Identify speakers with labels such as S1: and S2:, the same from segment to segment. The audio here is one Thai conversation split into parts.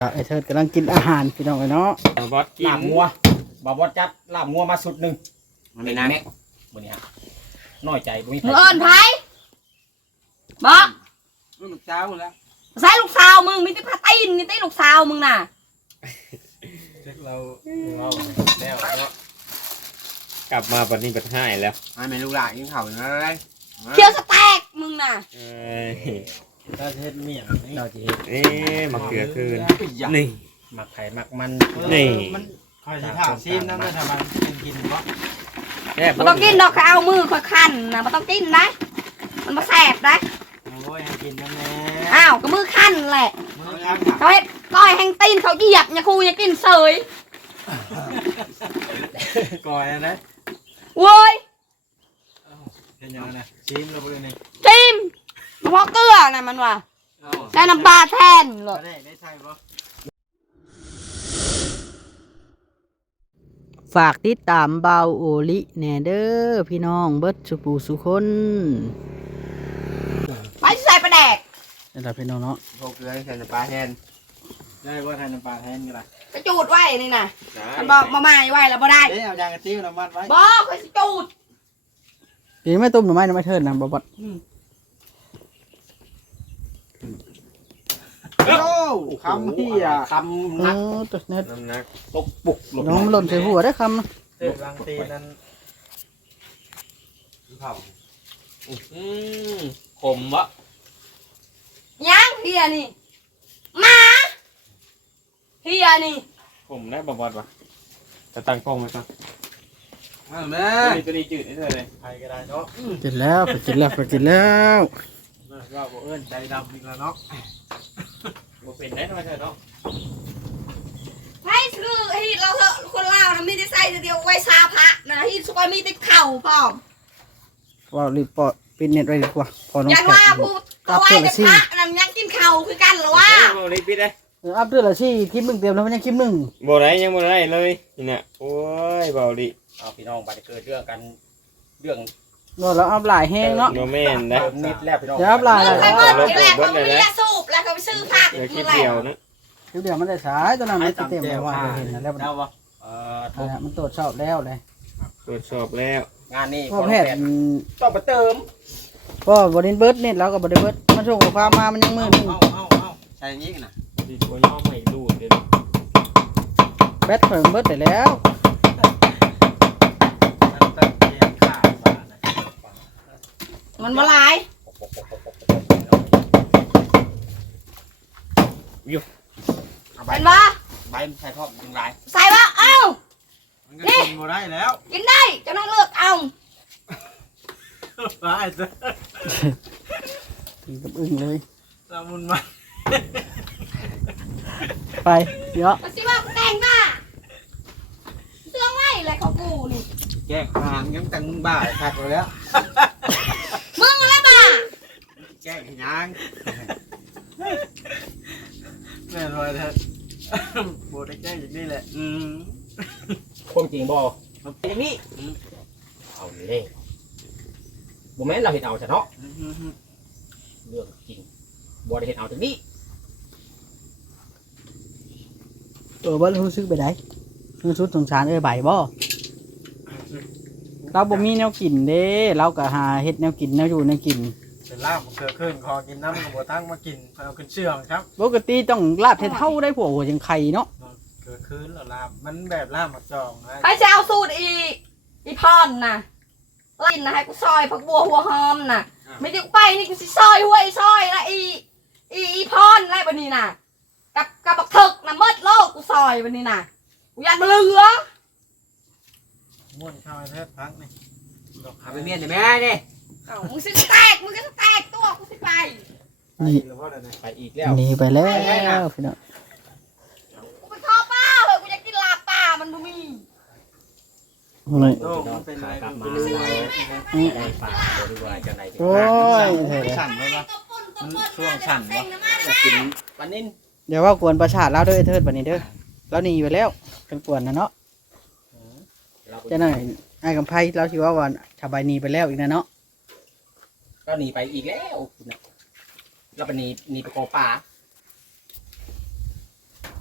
S1: ไอ้เธอกำลังกินอาหารพี่น้องเนาะ
S2: บอสกิน
S3: ลาบงัวบ่บอสจัดลาบงัวมาสุดหนึ่งไม่นานมื้อนี้ฮะน้อยใจบ่มีไผ
S4: มึงเอิ้นไผบอก
S2: ลูกสาวแล้ว
S4: ใส่ลูกสาวมึงมีแต่ผ้าตีนนี่ตีลูกสาวมึงน่ะ
S2: เราแล้วกลับมาบัดนี้บัดห้ายแล้วไม่ลูกหลานกินข้าวอะไร
S4: เคี้ยวสแต็กมึงน่ะ
S3: ถ้าเฮ็ดเมี่ยงเราจะเฮ็ด
S2: มะเขือคืนนี่
S3: หมักไข่หมักมัน
S2: นี่
S3: มันคอยสิถามซีมนำได้ถ้ามันกินบ่
S4: มันต้องกินดอกเขาเอามือค่อยคันนะมันต้องกินนะมันมาแสบนะ
S3: โอ้ยให้กินนำแน่
S4: อ้าวก็มือคันแหละ
S3: มื้อครับ
S4: เขาเฮ็ดก้อยแห้งตีนเขาเหยียบอย่าคูอย่ากินเสย
S3: ก่อยนะ
S4: เว้ย
S3: เป็นยังไงนะซีมเราบ่นี่
S4: จิ้มมะพร้าวเกลือน่ะมันว่ะใส่น้ำปลาแทนหรอ
S3: ได้ใช่บ่
S1: ฝากติดตามเบาโอลิแหน่เด้อพี่น้องเบิดสุปูสุคน
S4: ไปใส่ปลาแดก
S1: นี่แหละพี่น้องเนาะ
S2: พวกเกลือใส่น้ำปลาแทน
S3: ได้บ่ทานน้ำปลาแทนก็ได้
S4: กระจูดไว้นี่น่ะมันบอกมาใหม่ไว้แล้วบ่ได้
S3: เด้เอายางกระติ้วน้ำมันไว้
S4: บอกคือสิจูด
S1: ปีนี้ไม่ต้มหน่อไม้หน่อไม้เทิดนะบอส
S3: โอ้คำเฮียคำนัก
S1: ตัวเน็ต
S2: น้ำหนัก
S3: ตกปุกลง
S1: น้องมันหล่นใส่หัวได้คำนะ
S3: เติมลังตีนั้นเผา
S2: ขมวะ
S4: ยังเฮียนี่หมาเฮียนี่
S2: ขมได้บอสวะจะตั้งกล้องไว้ก่อน
S3: แม่
S2: ตัวนี้จืดได้เลย
S3: ใครก็ได้เนาะ
S1: กินแล้วไปกินแล้วไปกินแล้ว
S3: ว่าบ่เอิ้นใจดำอีกแล้วเนาะ
S2: บ่เป็นได้ทำไมเธอเนาะ
S4: ให้คือฮีเราเถอะคนลาวนะมีแต่ใส่แต่เดียวไว้ซาพระนะฮีสุกอยมีแต่เข่าพร้อม
S1: ว่ารีบปอดปิดเน็ตไว้ดีกว่าพอน้อง
S4: ยัน
S1: แข
S4: ว่าก พูดเอาไว้แต่พระนั่นยังกินเข่าคือกันเหรอวะ
S2: เอาเลยปิดเลย
S1: อัพเดือนละชี่คลิปมึงเต็มแล้วมันยังคลิปหนึ่ง
S2: บ่ได้ยังบ่ได้เลยนี่เนี่ยโอ้ยเบาดิ
S3: เอาพี่น้องบัดเกิดเรื่องกันเรื่อง
S1: เราอัพหลายแห้งเนาะ
S2: โนแม่นได้
S3: เติมนิดแล้วพี่น้อง
S1: จะอัพหลาย
S4: เงินใครเบิดทีแรกเขาไม่ได้สูบแล้วเขาไปซื้อผัก
S2: เดี๋ยวคลิ
S4: คือ
S2: ป
S4: อะไร
S2: เดียวนะ
S1: คลิปเดียวมันได้สายตอนนั้นมันเต็มเลยว่าเห็นแล้ว
S3: ได้บ่ทุก
S1: มันตรวจสอบแล้วเลย
S2: ตรวจสอบแล้ว
S3: งานนี้
S1: พ่อแพทย์
S3: ต้องไปเติม
S1: ก็บริเบิร์ดเน็ตแล้วกับบริเบิร์ดมันส่งข้อความมามันยังมือนึง
S3: เอาใช่นี้กันนะ
S2: ดีตัวย่อไม่ดูดเดี๋ยว
S1: แบตข่อยมันเบิร์ดไปแล้ว
S3: มันต้องเตรียมข้าวมานะ
S4: มันมาลาย
S3: เอาใบ
S4: เป็นปะ
S3: ใบใส่ทอดยิงไร
S4: ใส่ปะเอ้า
S3: มันก็กินบ่ได้แล้ว
S4: กินได้เจะน้องเลือกเอา
S3: ได้จ้ะ
S1: ถึงกับอึ้งเลย
S3: ละมุนมา
S1: ไปเยอะ
S4: มาสิว่ากูแต่งบ้าเสื้อไว้อะไรของกูนี่
S3: แก้หางยังแต่งมึงบ้าขาดไปแล้ว
S4: มึงอะไรบ้า
S3: แก้หางแม่นว่าเถอะโบได้แก้อย่างนี้แหละความจริงบ่มันเป็นอย่างนี้เอาเลยบ่แม่นเราเห็นเอาซะเนาะเรื่องจริงบ่ได้เห็นเอาจากนี้
S1: ตัวบ้านรู้สึกไปไหนรู้สึกสงสารใบบ่เราบ่มีแนวกินเด้เราก็หาเฮ็ดแนวกินแนวอยู่แนวกิน
S3: เป็นลาบเกิดขึ้นคอกินน้ำกับบัวตั้งมากินเอาขึ้นเชื่องครับ
S1: ปกติต้องลาบเท่าได้ผัวหัวจังไข่เนาะ
S3: เกิดขึ้นแล้วลาบมันแบบลาบหมักจองนะ
S4: ไปจะเอาสูตรอีพอนน่ะลินนะให้กูซอยผักบัวหัวหอมน่ะไม่ได้กูไปนี่กูสิซอยหัวซอยนะอีพอนอะไรแบบนี้น่ะกับบักถึกน่ะเมิดโลกกูซอยแบบนี้น่ะกูยันมาเหลือ
S3: ม้วนข้าวแทบพักนี่
S2: เอาไปเมียนแม่นี่
S4: เอ้ามึงสิแตกมึงก็แตกตัวกูสิไป
S1: นี่
S3: หรือว่าอะไร
S2: ไปอีกแล้ว
S1: หนีไปแล้วพี่น้อง
S4: กูไปทอป้าเหอะกูอยากกินลาบป้ามันบ่มี
S1: นี่
S3: โอ้มันเป็นอะไร
S2: กลับมา
S3: ได้ป่าดีกว่าจังไร
S1: โอ้ยเถอะ
S3: สั่นไหมวะมันช่วงสั่นวะจะกินปลานิ่น
S1: เดี๋ยวว่ากวนประชาติเราเด้อไอ้เทิดบัดนี้เด้อเราหนีไปแล้วเป็นกวนนะเนาะจะหน่อยไอ้กำไพเราคิดว่าวันชาวใบหนีไปแล้วอีกนะเนาะ
S3: ก็หนีไปอีกแล้วเราไปหนีไปกอป่า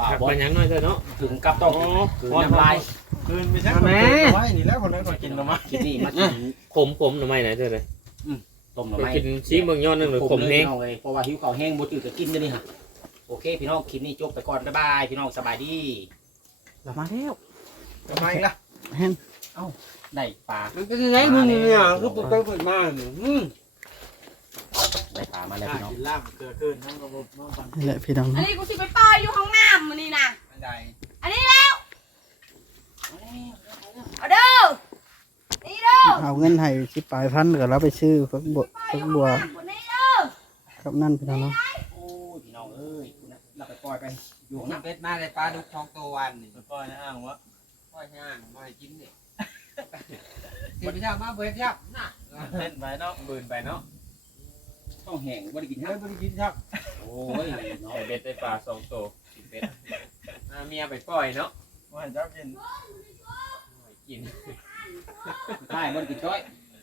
S3: บ่าว
S2: ผัก
S3: บอ
S2: มั
S3: ล
S2: นยังน้อยเถอะเนาะ
S3: ถึงกับต้องคือน้ำลาย
S5: คืนไปชักไว้นี่แล้วคนนั้นก็กินแล้วมั้ง
S3: กินนี่มากิน
S2: ขมหน่อไม้ไหนเถอะเลย
S3: ต้มหน่อ
S2: ไป
S3: ไม้
S2: กินซีเมืองยอดนึงหรือขมแห้ง
S3: เลยเพราะว่าหิวข้าวแห้งบ่ตื่นก็กินเดี๋ยวนี้ฮะโอเคพี่น้องคลิปนี้จบไปก่อนบ๊ายบายพี่น้องสบายดี
S1: เรามาแล้ว
S5: ทำไมล่ะ
S1: เห็น
S3: ได้ปลา
S5: มันเป็นยังไงมึงเนี่ยคือปุ๊บไปปุ๊บมาเนี่ย
S3: ได้ปลามาแล้วพี่น้อง
S5: กินล่ามเกลือเกินทั้งระบบน้องฟัง
S1: นี่แหละพี่น้อง
S4: อันนี้กูสิไปปล่อยอยู่ห้องน้ำมื้อนี้นะ
S5: ไม่ได้
S4: อันนี้แล้วเอาเด้อนี่เด้อ
S1: เอาเงินให้18,000ก็เราไปซื้อฟักบัว
S4: คนนี้เด้อ
S1: กับนั่นพี่น้องเนาะ
S3: โอ้ยพี่น้องเอ้ยเราไปปล่อยไปอยู่
S5: กิ
S3: ข้างหน้า
S5: นเป็ดมาเลยปลาดุกทองตัววันนี่ปล่อยอ้างวะปล่อยอ้างมาให้กินเนี่ยกินไปเช้ามาเบิดครับน่ะเล่นไปเนาะ
S2: บืนไปเนาะ
S3: ต้องแห้งบ่ได้กิน
S5: เฮ้
S3: ฮะ
S5: ยไม่ได้กินครับ
S3: โอ้ยน้อง
S2: ใส่เบ็ดใส่ปลา2ตัวกินเป็ดเมียไปปล่อยเนาะ
S5: ว่าเจ้ากิน
S2: กิน
S3: ใช่บ่ได้กินจ้อย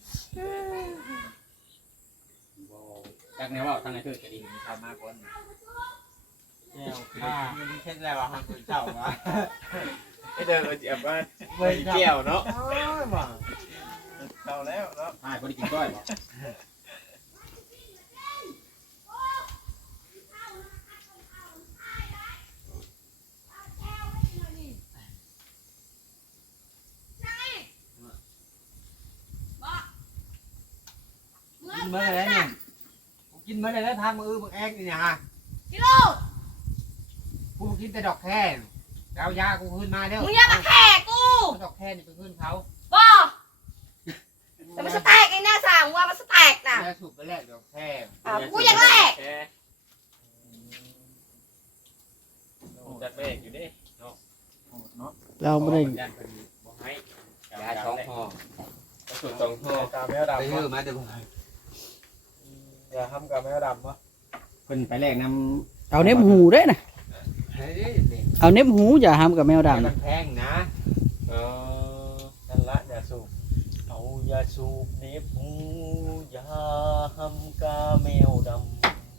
S3: จากแนวว่าทางไหนเถิดก็ดี
S5: ทำมาก่อนแก้วข้าไม่ได้เช็ดแล้วฮะคุณเจ้าวะ
S2: ไอ้เดินก็จะว่าแก้วเนาะ
S5: โอ้ยมาเจ้าแล้วเนาะ
S3: ใช่บ่ได้กินจ้อยบ่
S5: กินเมื่อไรเนี่ยกินเมื่อไรแล้วทางมือมึงแอกนี่ฮะ
S4: กิโล
S5: กูกินแต่ดอกแค่เอายากูคืนมาเด้อ
S4: มึงอย่ามาแข่กู
S5: ดอกแค่นี่ไปคืนเขา
S4: บ่แต่มันสแต็กไอ้หน้าสั่งว่ามันสแต็กน่ะ
S5: แล้วถูกไปแลกดอกแค่
S4: อ่ะกูอยากแลก
S2: จัดไปอยู่ดิ
S5: เนาะ
S1: เราไม่ได้
S2: ยันเป็นบ่ให้
S3: ยาช่องคอ
S2: สูตร2ห่อ
S5: ตามแมวดำ
S3: ไปเฮือมาเด้อ
S5: อย่าทำกับแมวดำวะ
S3: เพิ่นไปแลกน้
S1: เอาเน็บหูได้นะ
S5: เฮ้ย
S1: เอาเน็บหูอย่าห้ามกับแมวดำ
S5: มันแพงนะ นั่นละอย่าสูบเอาอย่าสูบเน็บหูอย่าทำกาแมวดำ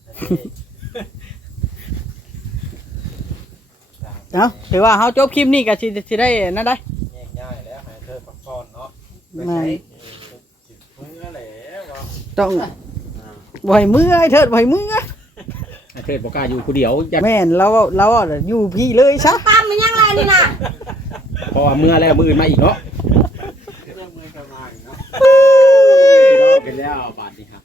S1: เนาะถือว่าเขาจบคลิปนี้ก็สิได้นั่นได้
S5: ง่ายๆแล้วให้เธอพักผ่อนเนาะ
S1: มา
S5: มึงอะไรวะ
S1: ต้องบ่อยมือไอ้เถิดบ่อยมือ
S3: ำเทิดบ่กล้าอยู่ผู้เดียวอยาก
S1: แม่นเราอยู่พี่เลยซะ
S4: ตามมันยังไงนี่น่ะ
S3: เพราะว่าเมื่อแล้วมื้ออื่นมาอีกเนาะ
S5: เรื่องมือกำลังเนาะ
S3: เป็นแล้วบาดนี้ครับ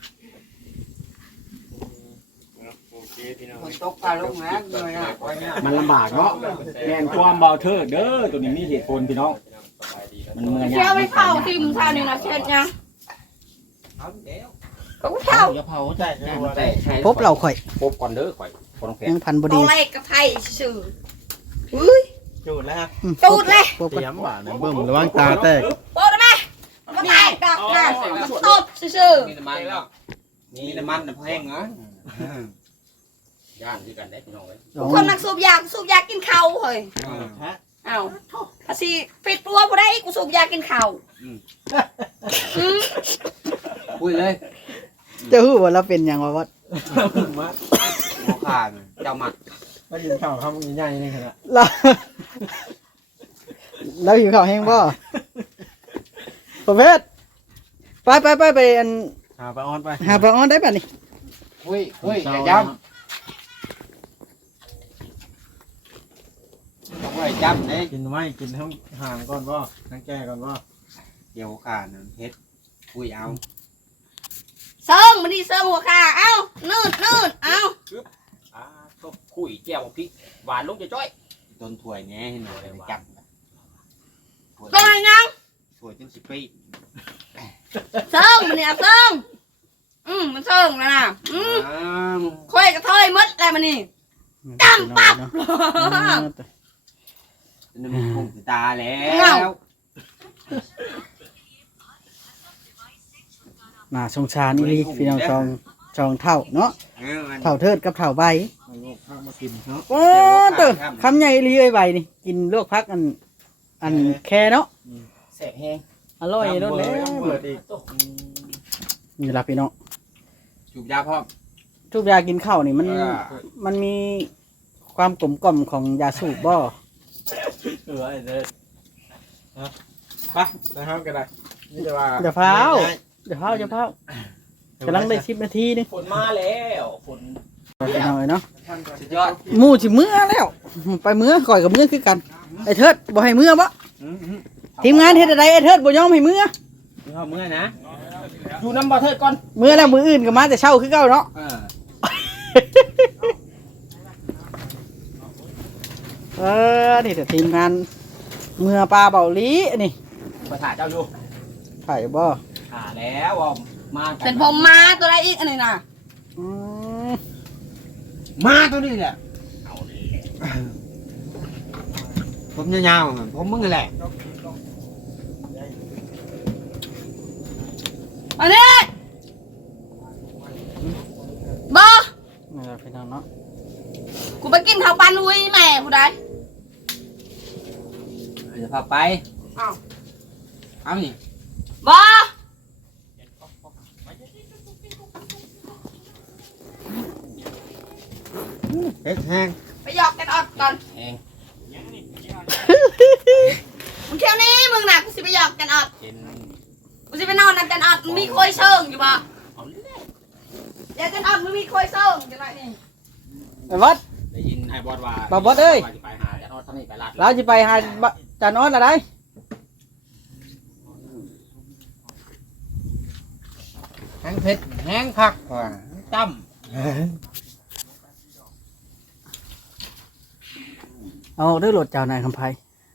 S2: โอเคพี่น้อง
S5: ฝนตกปลาลงนะเลยอ่ะไว้เนี่ย
S3: มันลำบากเนาะแม่นความเบาเทิดเด้อตัวนี้มีเหตุผลพี่น้องมันเมื่อย
S4: เชี่ยวไปเผาทิมเท่านี้นะเช็ดยัง
S5: เอาเดี๋ยว
S4: ก็กูเผา
S3: อย่าเผา
S5: ใช่ใช่ว่าอะไร
S1: พบเราข่อย
S3: พบก่อนเด้อข่อยคนแพง
S1: ยังพันบ่
S4: ตอ
S1: ดี
S4: นแรกกับไทยสื่ออุ้ย
S5: จูดแล้วครับ
S4: จูดเลย
S1: พบ
S5: เตรียมบ่าเนี่ยเบิ่มระวังตาแตก
S4: โปดได้ไหมมันแตกดอกนะมันตบสื่อ
S3: มีน้ำมันแล้วมีน้ำมันน้ำแห้งนะย่านคือกันได้พี่น้องเอ้ย
S4: ๆคนนักสูบยากินข้าวเฮ้ย
S5: ฮะ
S4: เอ้าภาษีฟิตตัวผู้ใดกูสูบยากินข้าวอืม
S3: คุยเลย
S1: จะฮู้ว่าเราเป็นหยังวะวัด
S5: มา
S3: หมอขาเจ้ามัก
S5: มากินข้าวคำใหญ่ๆนี่ขนาด
S1: เราหิวข้าวแห้งบ่ประเภทไปอัน
S5: หาปลาออนไป
S1: หาปลาออนได้ป่ะนี่
S3: คุยอย่าย้ำต้องไว้ย้ำเด้
S5: กินไม่กินทั้งห่างก่อนว่าทั้งแก่ก่อนว่า
S3: เดี๋ยวขานั่นเฮ็ดคุยเอา
S4: เซิงมันนี่เซิงหัวขาเอ้านืดเอ้า
S3: ก็คุยแก้วพริกหวานลงจะจ้อยต้นถ้วยแง่ให้หน่อยจับ
S4: ก็ไงยัง
S3: ถ้วยจนสิปี
S4: เซิงมันนี่เซิงมันเซิงแล้วนะค่อยกระเทยมดแล้วมันนี่จำปั๊บ
S3: นึกคงตาแล้ว
S1: น่าสงสารอีหลีพี่น้องจองเท่าเนาะเท่าเทิดกับเท่าใบ
S5: มาลูกข้าวมากินเนาะ
S1: โอ้เด้อคำใหญ่อีหลีเอ้ยใบนี่กินลวกพักอันแค่เนาะ
S3: แสบแห้ง
S1: อร่อยรสแล้ว
S5: เปิดอีก
S1: นี่ล่ะพี่น้อง
S3: จูบยาพ่อ
S1: ทุกยากินข้าวนี่มันมีความกลมกล่อมของยาสูบบ่
S5: ไอ้เด้อ
S2: ไปนะครับกันได้นี่จะว่า
S1: เดี๋ยวพร้าวเดี๋ยวพร้าวกำลังได้10 นาทีนึง
S3: ฝนมาแล้วฝน
S1: ไปหน่อยเนาะ
S3: สุดยอด
S1: หมู่สิมื้อแล้วไปมื้อก่อยกับมื้อคือกันไอ้เทิดบ่ให้มื้อบ่ทีมงานเฮ็ดอะไรไอ้เทิดบ่ยอมให้มื้อ
S3: เอาเมื่อนะอยู่น้ำบ่อเทิดก่อน
S1: มื้อแล้วมื้ออื่นก็มาแต่เช้าคือเก่าเนาะนี่แต่ทีมงานเมื่อปลาเบาลีนี่
S3: ประถ่ายเจ้าอยู่
S1: ถ่ายบ่
S3: ถ่ายแล้วว่ามากั
S4: เป็นผมมาตัวใดอีกอันนี้น่ะ
S1: อืม
S2: มาตัวนี้แหละผมยาวๆผมมึงแหละ
S4: อันนี้บ่
S1: นี่ล่ะพี่น้องเนาะ
S4: กูไปกินข้าวปันอุ้ยแม่กูได้
S3: เดี๋ยวพาไป
S4: อ้าว
S3: เอานี่
S4: บ่
S2: เฮ็ดแห้ง
S4: ไปหยอกกันออดก่อน
S3: แหง
S4: มึงเที่ยวนี้มึงน่ะกูสิไปหยอกกันออด
S3: เห็น
S4: กูสิไปนอนนำกันออดมึงมีโคยเชิงอยู่บ่
S3: เอาเลย
S4: เดี๋ยวกันออดมึงมีโคยเชิงจังไรนี่
S1: ไอ้วัด
S3: ได้ยินไอ้บอสว่า
S1: บ่บอสเอ้ย
S3: ว่าจะไปหาจะนอนทำนี่ไปลาด
S1: เราจะไปหาจานออดอะไร
S2: แห้งเผ็ดแห้งผักว่ะจ้ำ
S1: เอาด้วยรถเจ้านายคำไพ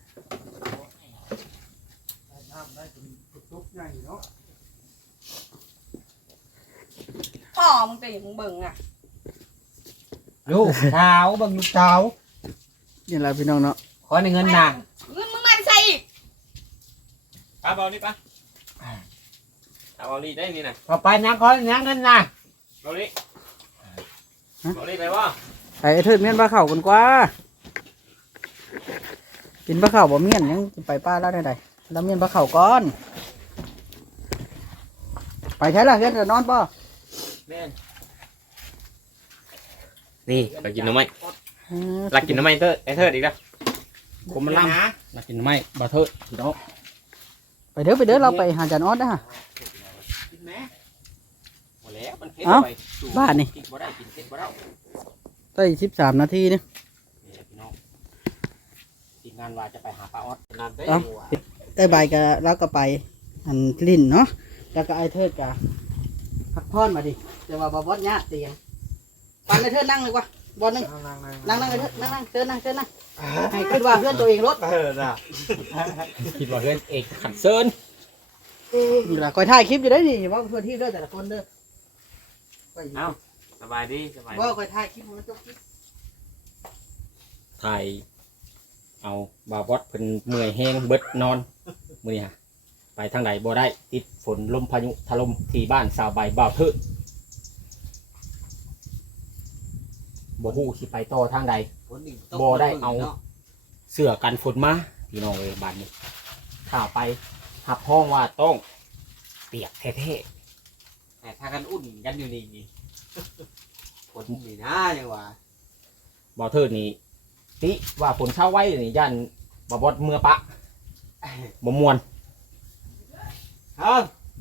S4: พ่อมึงตีมึงเบิ่งอ่ะ
S2: ลูกเช้าบังลูกเช้า
S1: นี่แหละพี่น้องเนาะ
S2: ขอในเงินนะ
S4: เงินมึงมาใส่อีก
S5: ป้าเบานี่ป้าเอาเบานี่ได้นี่นะ
S2: พอไปนะขอในเงินนะ
S5: เบานี่เบานี่ไปว่า
S1: ไอ้เทิดเมียนปลาเข่ากันกว่ากินปลาเข่าบ่เมียนยังสิไปป้าแล้วได้ๆแล้วเมียนปลาเข่าก่อนไปใช่ละเฮ็ดจะนอนป่ะ
S5: แม่นนี่ไปกินน้ำไม้รักกินน้ำไม้เธอไอ้เธออีกแล้ว
S3: ผมมันล่ำมากินไม่บ่อเทิดพี่น้อง
S1: ไปเด้อเราไปหาจานออดนะฮะ
S3: กินไหมหมดแล้วมันเผ็ด
S1: เอ้า
S3: ไปสู่
S1: บ้านนี่
S3: กินบ่ได้กินเผ็ดบ่ได้
S1: ได้13 นาทีนี่
S3: นี่พี่น้องทีมงานว่าจะไปหาปลาออดนานได้
S1: เอ้าได้ใบก็เราก็ไปอันลิ้นเนาะแล้วก็ไอ้เทิดก็พักผ่อนมาดิแต่ว่าบ่บอสญาติเตียงปันไอ้เทิดนั่งเลยกว่าบอสนึงนั่งไอ้เทิดนั่งเชิญนั่งให้คิดว่าเพื่อนตัวเองรถ
S2: น่ะ
S3: คิดว่าเพื่อนเอกขันเซิน
S1: นี่ล่ะคอยถ่ายคลิปอยู่ได้นี่ว่าเพื่อนที่เด้อแต่ละคนเด้อ
S5: เอ้าสบายดีสบาย
S1: ว่าคอยถ่ายคลิปมันจบคลิป
S3: ถ่ายเอาบาวบอสเพิ่นเมื่อยแห้งเบิดนอนมื้อนี้ฮะไปทางใดบ่ได้ติดฝนลมพายุถล่มที่บ้านสาวใบบ่าวเทิดบ่ฮู้สิไปต่อทางใด บ่ได้เอา เสื้อกันฝนมาพี่น้องเอ้ยบ้านนี้ถ้าไปหับห้องว่าต้องเปียกแท้
S2: แต่ถ้ากันอุ่นกันอยู่นี่นี่ผลนี่นะยังว่า
S3: ๆบ่าวเทิดนี่ติว่าฝนเช้าไว้นี่ย่านบ่บอสเมื่อปะบ่ม่วน
S2: เอา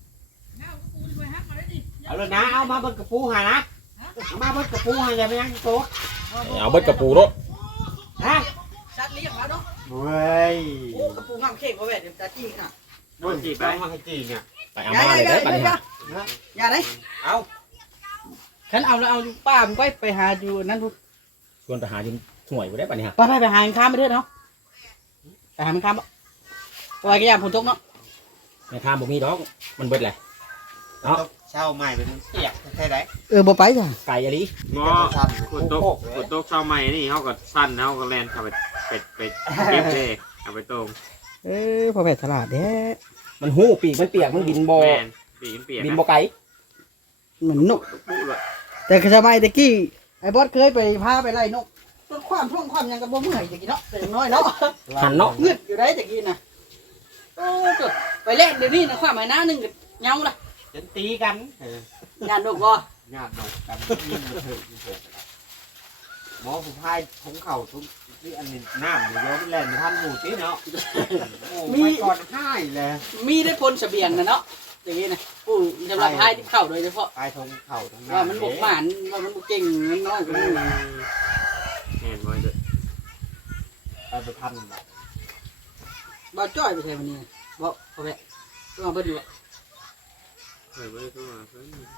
S2: เอาเลยนะเอามาเบิ้งกระปูหานะเอามาเบิ้งกระปูหาอย่าไปยังโต๊ะ
S3: เอาเบิดกระปูรถ
S2: ฮะ
S1: ชัดเรียกแล้วเนาะ
S2: เว้ย
S1: กระปูงามเค้กบ่แม่นเดี๋ยวจะจี้ค่ะ
S2: โดนจีบไปมาให้จีบเนี่ย
S3: ไปเอามาเลยเด้อบัดนี้ฮะ
S1: อย่าได้
S2: เอา
S1: ฉันเอาแล้วเอาป้ามึงไปหาอยู่นั่นพุ่น
S3: ชวนไปหาอยู่ห่วยบ่ได้บัดนี้ฮะ
S1: ไปหาข้ามไปเถอะเนาะไปหามันข้ามบ่ไปก็ยามฝนตกเนาะ
S3: ในทางบ่มีดอกมันเบิดแหละ
S2: เช่าใหม่เป็นเสียกใช่ไหม
S1: บ่ไปจ้ะ
S3: ไก่อะลิ
S5: หมอฝนตกเช้าใหม่นี่เขาก็สั้นเขาก็แลนเข้าไปเก็บเลยเอาไปต้ม
S1: พอแพทย์ฉลาดแท้
S3: มันหู้ปีกมันเปียกมันบินบ่
S5: แม่นปีกมันเปียก
S3: บิน
S5: นะ
S3: บ่ไกล
S1: เหมือนนก
S5: ปุ๊เลย
S1: แต่สมัยตะกี้ไอ้บอสเคยไปพาไปไล่นกต้นความท่วงความหยังกับบ่เมื่อยตะกี้เนาะแต่อย่างน้อยเนาะ
S3: หันเนาะ
S1: งึดอยู่ได้ตะกี้น่ะโอ้จดไปเล่นเดี๋ยวนี้นะความหมายหน้านึงก็เหงาละ
S2: จนตีกัน
S1: งานนกบ่
S2: งานดอกกันยิ่งมาเถอะหมอผู้พายของเข่าทุกที่อันนี้น้ำเดี๋ยวมันแล่นทันหมูที่เนาะมีก่อนให้เลย
S1: มีได้พลเสบียงนะเนาะอย่างนี้นะผู้สำหรับพายที่เข้าโดยเฉพาะ
S2: พายทงเข่าทั้ง
S1: ว่ามันบุกหมานว่ามันบุกเก่งมันน้อยก็มี
S2: เห็นไว้ด้วยไปพัน
S1: บ่จ้อยไปใช่มันนี่บ่เอาไปต้องเอาเบิดอยู่
S2: เฮ้ยไม่ต้องมา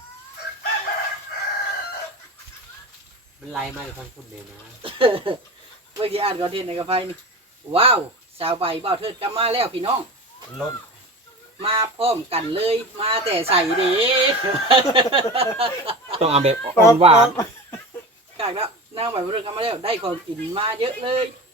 S2: มันไล่มาจากทางคุณเดียวนะ
S1: เมื่อกี้อ่านก่อนเทศในกระไฟนี่ว้าวสาวใบเบาเทิดกลับมาแล้วพี่น้อง
S2: ล้น
S1: มาพร้อมกันเลยมาแต่ใส่ดี
S3: ต้องเอาแบบอ่อนหวาน
S1: กากแล้วนางใบเบาเทิดกลับมาแล้วได้ของกินมาเยอะเลย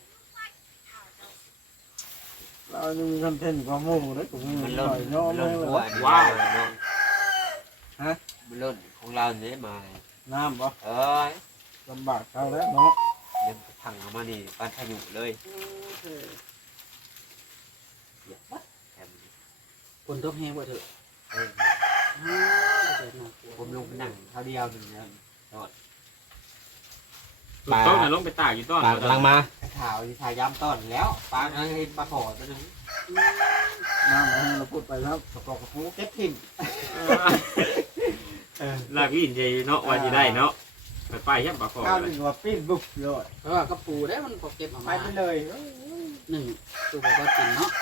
S5: เราจะมีคอนเทนต์ความโม่ได้ผม
S2: มัน
S5: ห
S2: ล้
S5: น่
S2: น
S5: อยน้อง
S2: ล้น
S5: เลย
S2: หัว
S5: ว้าว
S2: ฮะมันล้นของเราเนี่ยมา
S5: น้ำปะ
S2: เอ้ย
S5: ลำบากเขาแล้วเนาะ
S2: เดินพังออกมานี่บ้านขยุเลย
S1: คนต้องแห้งบ่เถอะ
S2: ผมลงไปนั่งเท่าเดียวหนึ่งนะ
S3: ปลา
S6: ต้นน่ะลงไปตากอยู่ต้น
S3: ปลากำลังมา
S2: ข่าวที่ทาย้ำต้นแล้วปลาให้ปลาขอตัวนึง
S5: น้ำให้เราพูดไปครับ
S2: ประกอบกับผู้เก็บทิม
S6: ลากลิ้นใจเนาะว่าสิได้เนาะไปแค่ปากคอ
S5: ข้าวหนึ่งว่าปิ้นบุกเลย
S1: เพราะว่ากระปูได้มันพอเก็บออก
S5: ไป
S1: มา
S5: ไปเลย
S1: หนึ่งตัวบ่จริงเนาะ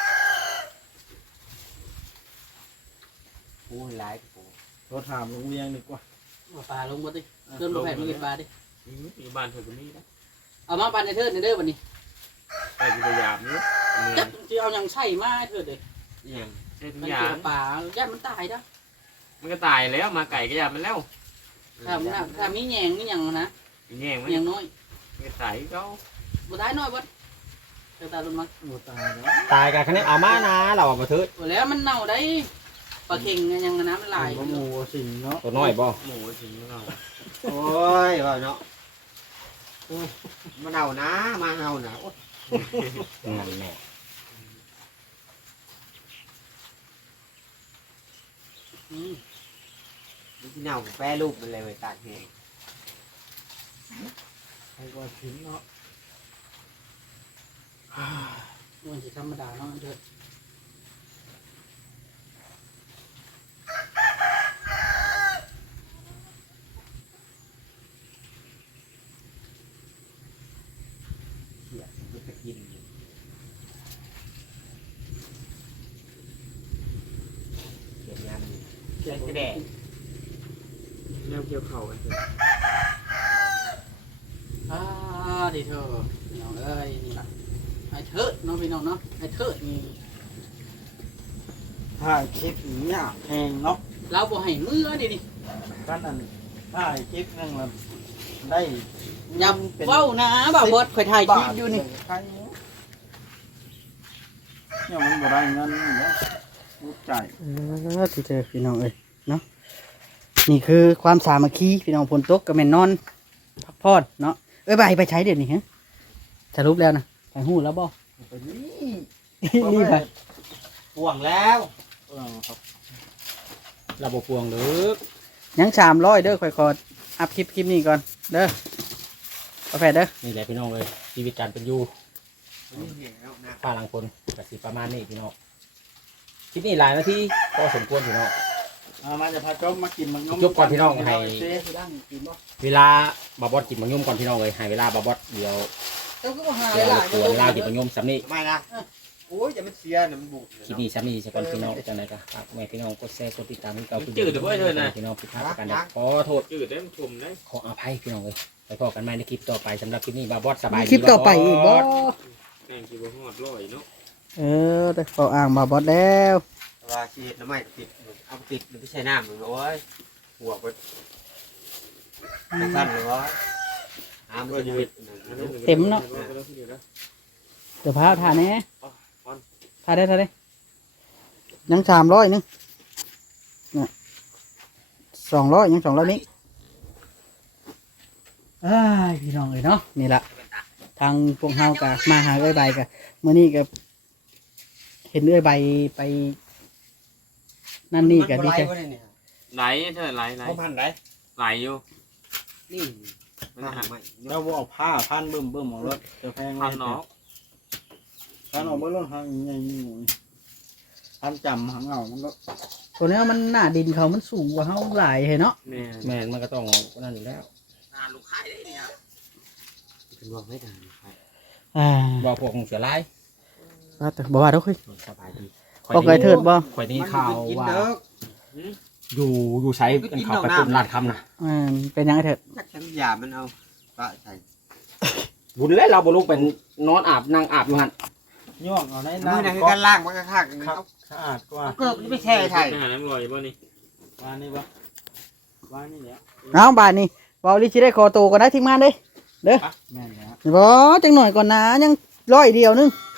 S2: ผู้หลายผู้
S5: เราถามลุงเวียงดีกว่า
S1: เอาปลาลงบ่ดิเดินบ่แผ่นมากินปลาดิ
S6: อยู่บ้านเธอก็มีนะ
S1: เอามาปลาในเทิดในเด้อบัดนี้
S6: ไปพยายามนี่
S1: จักสิเอาหยังใส่มาให้เทิดเด้
S6: อย่างเช่น
S1: มัน
S6: ยา
S1: เกี่ยวปลาย่ามันตายเด้อ
S6: มันก็ตายแล้วมาไก่ก็ยามันแล้ว
S1: ถ้ามีแหยงมีหยังนะ
S6: แง่งมัน
S1: แหยงน้อย
S6: ก็ตายเขา
S1: บ่ได้น้อยบ่เจ้าตาลุนมา
S5: หมดตายแล้ว
S3: ตายกันคะแนนเอามานะเราเอามาทึด
S1: บ่แล้วมันเน่าได้ปลาเค็งยังน้ำมันไหล
S5: มะมูสิงเนาะ
S3: ตัวน้อยบ่
S6: หมูสิงเรา
S2: โอ้ยว่าเนาะมาเอานะมาเอานะ
S3: นั่นแน่
S2: ที่เน่าแปรรูปมันเลยไปตากแห้ง
S5: ใครก็ทิ้งเนาะ
S1: มันสิธรรมดาเนาะเถิด
S2: เขียดมันจะกินเขียดยำ
S1: เกี่ยวกับ
S2: แดด
S6: แล้วเกี่ยวเข่ากันเถอะ
S1: ดิเธอพี่น้องเอ้ยนี่ล่ะไอ้เถิดเนาะพี่น้องเนาะไอ้เถิดนี่
S5: ถ่ายคลิปเนี่ยแพงเนาะ
S1: เราบ่ให้มือดิ
S5: กันนั่นถ่ายคลิปนึงแล้วได้
S1: อย่าเว้านะบ่าวบดข่อยถ่ายคลิปอยู่นี่
S5: ใครเนี่ยมันบ่ได้เงินนี่นะรู้ใจ
S1: ที่เจอพี่น้องเอ้ยเนาะนี่คือความสามัคคีพี่น้องฝนตกก็แม่นนอนพักผ่อนเนาะเอ้ยไปใช้เดี๋ยวนี้ฮะสรุปแล้วนะไปหู้แล้วบ่
S5: ไปนี่
S1: นี่ไป
S2: ห่วงแล้ว
S5: ครับ
S3: เราบ่พวงหรือ
S1: ยัง300เด้อข่อยขออัพคลิปนี้ก่อนเด้อกาแฟเด้อ
S3: นี่แหละพี่น้องเลยชีวิตการเป็นอยู่ป้าหลังคนกสิประมาณนี้พี่น้องคลิปนี้หลายนาทีก็สมควรพี่น้อง
S5: มาจะพาจบมากินมัน
S3: จบก่อนพี่น้องให้
S5: เจ๊ดังกินบ่
S3: เวลาบาบอสกินมังยมก่อนพี่น้องเลยให้เวลาบาบอสเดี๋ยว
S1: เจ้าก็บ่หา
S3: เดี๋ยว
S1: หลาย
S3: ควรเวลากินมังยมสำนี้
S2: ทำไมล่ะโอ้ยจะมันเสียนะมันบูด
S3: คลิปนี้สำนี้ใช่ก่อนพี่น้องจังไหนก็ฝากแม่พี่น้องกดแชร์กดติดตามให้เก่าพี่น้องผิดพลาดประการใดขอโทษ
S6: จืดได้มันชุ่มได้
S3: ขออภัยพี่น้องเลยไปพบกันใหม่ในคลิปต่อไปสำหรับคลิปนี้บาบอสสบายดี
S1: คลิปต่อไปอีกบ่
S6: แม่งคิดว่าฮอดร้อยเนาะ
S1: แต่ขออ่างบ่าวบดแล้ว
S2: ว่าชีดน้ำไม่ติดเอาติดมันไม่ใช่น้ำหนึ่งโอ้ยหัวก็สั้นเลยว่ามันจะวิด
S1: เต็มเนาะเดี๋ยวพาทานแน่ทานได้ยัง300นึงเนี่ย200ยัง200นี้พี่น้องเอ้ยเนาะนี่ล่ะทางพวกเฮาก็มาหาเอ้ยใบก็มื้อนี้ก็เห็นเอ้ยใบไปนั่นนี่ก็ดีใจ
S6: ไหลเธอไหล
S2: เขาพันไร
S6: ไหลอยู่
S2: นี่
S5: เราบอกผ้าพันบึ้มของรถจะแพง
S6: พันเนาะ
S5: พันออกบ่รถทางใหญ่พันจำหางเงามันก็
S1: ตัวเนี้ยมันหน้าดินเขามันสูงกว่าเฮาหลายเห็นเนาะ
S6: แม่
S3: แม่นมันก็ต้องนั่นอยู่แล้ว
S2: ลูกค้าได้เนี่ย
S6: เป็นว่าไม่ได้ครับ
S3: บ่พวกของเสือลาย
S1: ว่าแต่บ่ว่าเด้อคุย
S3: สบายดี
S1: บ่ไกลเถิดบ่
S3: ข่อยนี่ข่าวว่าอยู่ใช้เป็นข่าวไปปุ่นลาดคำนะ
S1: เป็นยังไงเถิด
S2: จักฉันยามันเอาปะใส่
S3: บุญแล้วเราบ่ลูกเป็นนอนอาบนั่งอาบอยู่หั่น
S5: ย่องเอาใน
S2: มือไหน
S5: น้ำ
S2: คือ
S5: ก็
S2: การล่างมันก็คัก
S5: ครับสะอาดกว่า
S2: เกิดมันไม่แช่ไทย
S6: ไปหาน้ำลอยบ่นี่
S5: วานนี่ปะวานนี่แหละ
S1: เอาบาดนี้บ่ลิสิได้ขอตัวก่อนนะทีมงานเด้
S5: แม่นแล้ว
S1: บ่จังหน่อยก่อนนะยัง100เดียวนึง